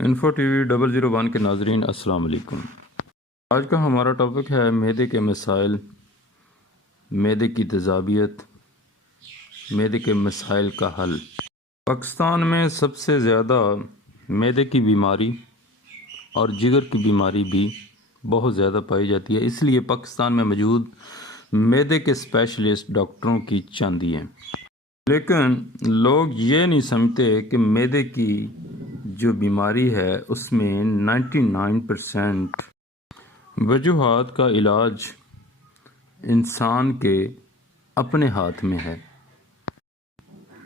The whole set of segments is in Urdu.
انفو ٹی وی 001 کے ناظرین السلام علیکم۔ آج کا ہمارا ٹاپک ہے معدے کے مسائل، معدے کی تیزابیت، معدے کے مسائل کا حل۔ پاکستان میں سب سے زیادہ معدے کی بیماری اور جگر کی بیماری بھی بہت زیادہ پائی جاتی ہے، اس لیے پاکستان میں موجود معدے کے اسپیشلسٹ ڈاکٹروں کی چاندی ہے۔ لیکن لوگ یہ نہیں سمجھتے کہ معدے کی جو بیماری ہے اس میں 99% وجوہات کا علاج انسان کے اپنے ہاتھ میں ہے۔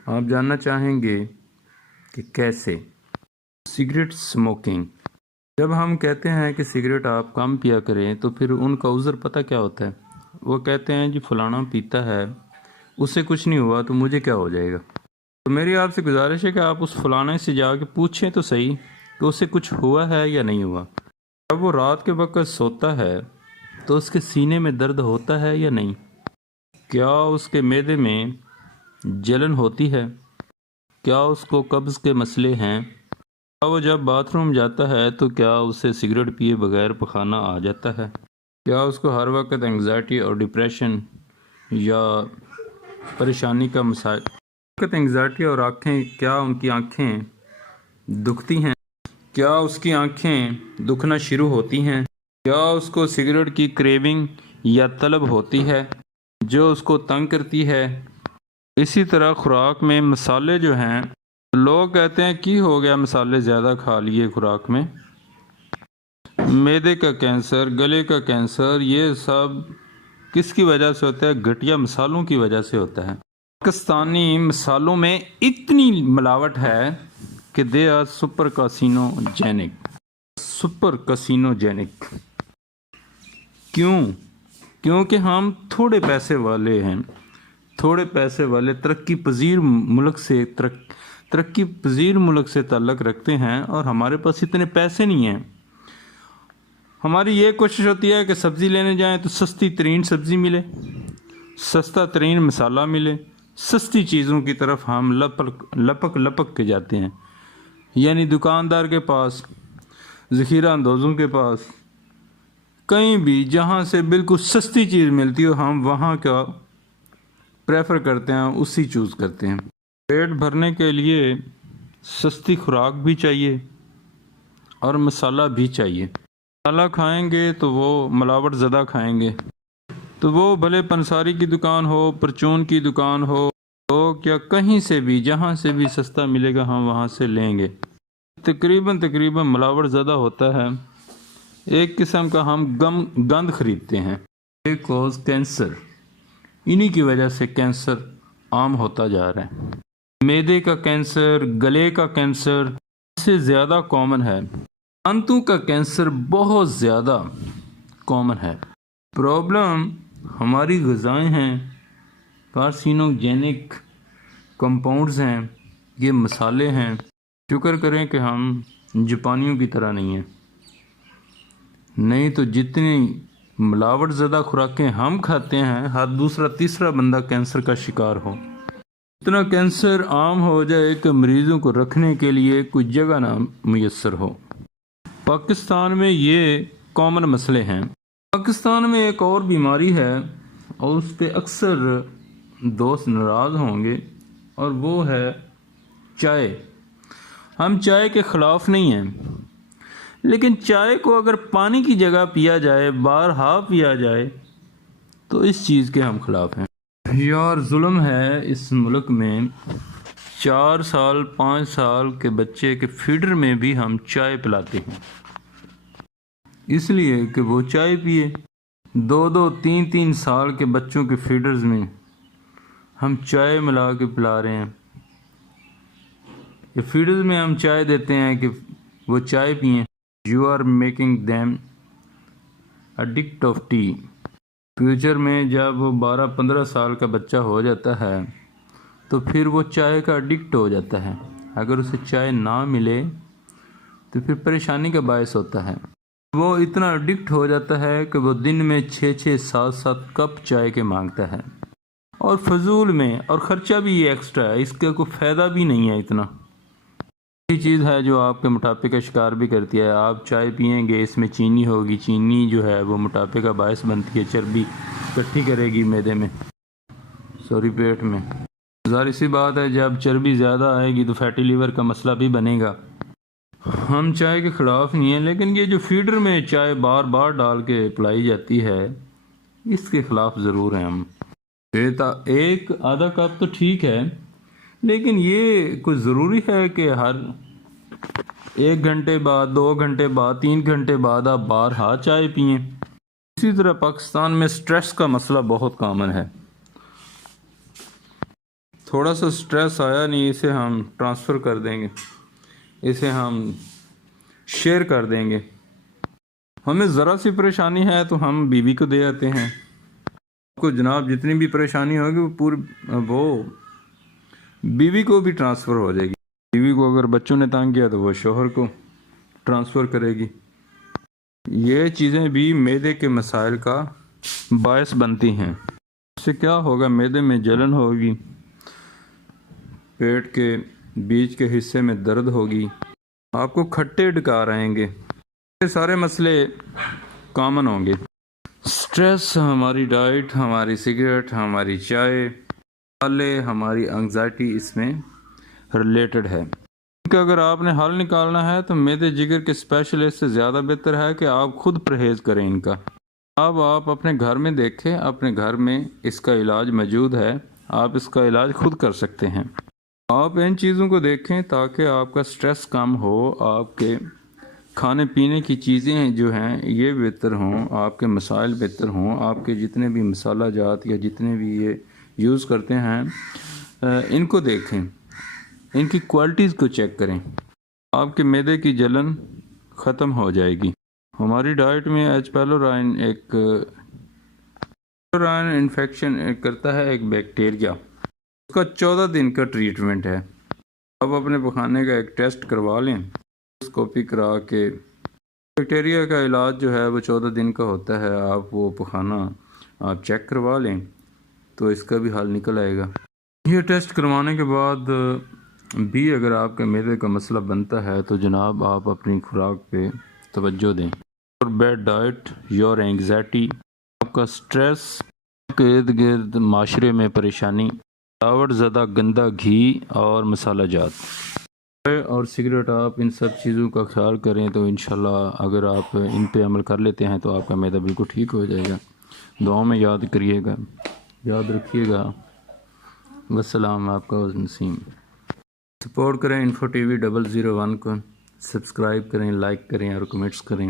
آپ جاننا چاہیں گے کہ کیسے؟ Cigarette smoking. جب ہم کہتے ہیں کہ سگریٹ آپ کم پیا کریں تو پھر ان کا عذر پتہ کیا ہوتا ہے؟ وہ کہتے ہیں جی فلانا پیتا ہے، اس سے کچھ نہیں ہوا تو مجھے کیا ہو جائے گا۔ تو میری آپ سے گزارش ہے کہ آپ اس فلانے سے جا کے پوچھیں تو صحیح کہ اس سے کچھ ہوا ہے یا نہیں ہوا۔ جب وہ رات کے وقت سوتا ہے تو اس کے سینے میں درد ہوتا ہے یا نہیں؟ کیا اس کے معدے میں جلن ہوتی ہے؟ کیا اس کو قبض کے مسئلے ہیں؟ کیا وہ جب باتھ روم جاتا ہے تو کیا اسے سگریٹ پیے بغیر پخانہ آ جاتا ہے؟ کیا اس کو ہر وقت انگزائٹی اور ڈپریشن یا پریشانی کا مسائل؟ انگزائٹی اور کیا ان کی آنکھیں دکھتی ہیں؟ کیا اس کی آنکھیں دکھنا شروع ہوتی ہیں؟ کیا اس کو سگریٹ کی کریونگ یا طلب ہوتی ہے جو اس کو تنگ کرتی ہے؟ اسی طرح خوراک میں مسالے جو ہیں، لوگ کہتے ہیں کی ہو گیا مسالے زیادہ کھا لیے خوراک میں۔ معدے کا کینسر، گلے کا کینسر، یہ سب کس کی وجہ سے ہوتا ہے؟ گھٹیا مسالوں کی وجہ سے ہوتا ہے۔ پاکستانی مسالوں میں اتنی ملاوٹ ہے کہ دے آر سپر کاسینوجینک۔ کیونکہ ہم تھوڑے پیسے والے ہیں، ترقی پذیر ملک سے تعلق رکھتے ہیں اور ہمارے پاس اتنے پیسے نہیں ہیں۔ ہماری یہ کوشش ہوتی ہے کہ سبزی لینے جائیں تو سستی ترین سبزی ملے، سستا ترین مسالہ ملے، سستی چیزوں کی طرف ہم لپک کے جاتے ہیں، یعنی دکاندار کے پاس، ذخیرہ اندوزوں کے پاس، کہیں بھی جہاں سے بالکل سستی چیز ملتی ہو ہم وہاں کا پریفر کرتے ہیں، اسی چوز کرتے ہیں۔ پیٹ بھرنے کے لیے سستی خوراک بھی چاہیے اور مسالہ بھی چاہیے۔ مسالہ کھائیں گے تو وہ ملاوٹ زدہ کھائیں گے، تو وہ بھلے پنساری کی دکان ہو، پرچون کی دکان ہو، تو کیا کہیں سے بھی جہاں سے بھی سستا ملے گا ہم وہاں سے لیں گے۔ تقریباً ملاوٹ زدہ ہوتا ہے، ایک قسم کا ہم گند خریدتے ہیں۔ ایک کوز کینسر، انہی کی وجہ سے کینسر عام ہوتا جا رہا ہے۔ معدے کا کینسر، گلے کا کینسر سے زیادہ کامن ہے۔ آنتوں کا کینسر بہت زیادہ کامن ہے۔ پرابلم ہماری غذائیں ہیں، کارسینوجینک کمپاؤنڈز ہیں، یہ مسالے ہیں۔ شکر کریں کہ ہم جاپانیوں کی طرح نہیں ہیں، نہیں تو جتنی ملاوٹ زدہ خوراکیں ہم کھاتے ہیں ہر دوسرا تیسرا بندہ کینسر کا شکار ہو۔ اتنا کینسر عام ہو جائے کہ مریضوں کو رکھنے کے لیے کوئی جگہ نہ میسر ہو۔ پاکستان میں یہ کامن مسئلے ہیں۔ پاکستان میں ایک اور بیماری ہے اور اس پہ اکثر دوست ناراض ہوں گے، اور وہ ہے چائے۔ ہم چائے کے خلاف نہیں ہیں، لیکن چائے کو اگر پانی کی جگہ پیا جائے، بارہا پیا جائے، تو اس چیز کے ہم خلاف ہیں۔ یار ظلم ہے اس ملک میں، 4 سال 5 سال کے بچے کے فیڈر میں بھی ہم چائے پلاتے ہیں، اس لیے کہ وہ چائے پیے۔ 2 3 سال کے بچوں کے فیڈرز میں ہم چائے ملا کے پلا رہے ہیں، یہ فیڈرز میں ہم چائے دیتے ہیں کہ وہ چائے پئیں۔ You are making them addict of tea۔ Future میں جب وہ 12-15 سال کا بچہ ہو جاتا ہے تو پھر وہ چائے کا ایڈکٹ ہو جاتا ہے۔ اگر اسے چائے نہ ملے تو پھر پریشانی کا باعث ہوتا ہے۔ وہ اتنا ایڈکٹ ہو جاتا ہے کہ وہ دن میں 6 7 کپ چائے کے مانگتا ہے، اور فضول میں، اور خرچہ بھی یہ ایکسٹرا ہے، اس کا کوئی فائدہ بھی نہیں ہے اتنا۔ یہ چیز ہے جو آپ کے موٹاپے کا شکار بھی کرتی ہے. آپ چائے پئیں گے، اس میں چینی ہوگی، چینی جو ہے وہ موٹاپے کا باعث بنتی ہے، چربی اکٹھی کرے گی معدے میں، پیٹ میں. ظاہر سی بات ہے جب چربی زیادہ آئے گی تو فیٹی لیور کا مسئلہ بھی بنے گا. ہم چائے کے خلاف نہیں ہیں، لیکن یہ جو فیڈر میں چائے بار بار ڈال کے پلائی جاتی ہے اس کے خلاف ضرور ہیں ہم. ایک آدھا کپ تو ٹھیک ہے، لیکن یہ کوئی ضروری ہے کہ ہر 1 گھنٹے بعد، 2 گھنٹے بعد، 3 گھنٹے بعد آپ بارہا چائے پئیں. اسی طرح پاکستان میں سٹریس کا مسئلہ بہت کامن ہے. تھوڑا سا سٹریس آیا نہیں، اسے ہم ٹرانسفر کر دیں گے، اسے ہم شیئر کر دیں گے. ہمیں ذرا سی پریشانی ہے تو ہم بیوی کو دے آتے ہیں. آپ کو جناب جتنی بھی پریشانی ہوگی وہ بیوی کو بھی ٹرانسفر ہو جائے گی. بیوی کو اگر بچوں نے تنگ کیا تو وہ شوہر کو ٹرانسفر کرے گی. یہ چیزیں بھی معدے کے مسائل کا باعث بنتی ہیں. اس سے کیا ہوگا؟ معدے میں جلن ہوگی، پیٹ کے بیچ کے حصے میں درد ہوگی، آپ کو کھٹے ڈکار آئیں گے. یہ سارے مسئلے کامن ہوں گے. سٹریس، ہماری ڈائٹ، ہماری سگریٹ، ہماری چائے، ہماری انگزائٹی اس میں ریلیٹڈ ہے. کہ اگر آپ نے حل نکالنا ہے تو معدے جگر کے اسپیشلسٹ سے زیادہ بہتر ہے کہ آپ خود پرہیز کریں ان کا. اب آپ اپنے گھر میں دیکھیں، اپنے گھر میں اس کا علاج موجود ہے، آپ اس کا علاج خود کر سکتے ہیں. آپ ان چیزوں کو دیکھیں تاکہ آپ کا سٹریس کم ہو، آپ کے کھانے پینے کی چیزیں جو ہیں یہ بہتر ہوں، آپ کے مسائل بہتر ہوں. آپ کے جتنے بھی مسالہ جات یا جتنے بھی یہ یوز کرتے ہیں ان کو دیکھیں، ان کی کوالٹیز کو چیک کریں. آپ کے معدے کی جلن ختم ہو جائے گی. ہماری ڈائٹ میں ایچ پیلورائن انفیکشن کرتا ہے ایک بیکٹیریا، اس کا 14 دن کا ٹریٹمنٹ ہے. آپ اپنے پخانے کا ایک ٹیسٹ کروا لیں، اسکوپی کرا کے. بیکٹیریا کا علاج جو ہے وہ 14 دن کا ہوتا ہے. آپ وہ پخانا آپ چیک کروا لیں تو اس کا بھی حل نکل آئے گا. یہ ٹیسٹ کروانے کے بعد بھی اگر آپ کے معدے کا مسئلہ بنتا ہے تو جناب آپ اپنی خوراک پہ توجہ دیں. اور بیڈ ڈائٹ، یور اینگزائٹی، آپ کا سٹریس، آپ کے ارد گرد معاشرے میں پریشانی، ملاوٹ زدہ گندا گھی اور مسالہ جات اور سگریٹ، آپ ان سب چیزوں کا خیال کریں تو انشاءاللہ اگر آپ ان پہ عمل کر لیتے ہیں تو آپ کا معدہ بالکل ٹھیک ہو جائے گا. دعاؤں میں یاد کریے گا، یاد رکھیے گا. والسلام. آپ کا نسیم. سپورٹ کریں انفو ٹی وی 001 کو، سبسکرائب کریں، لائک کریں اور کمنٹس کریں.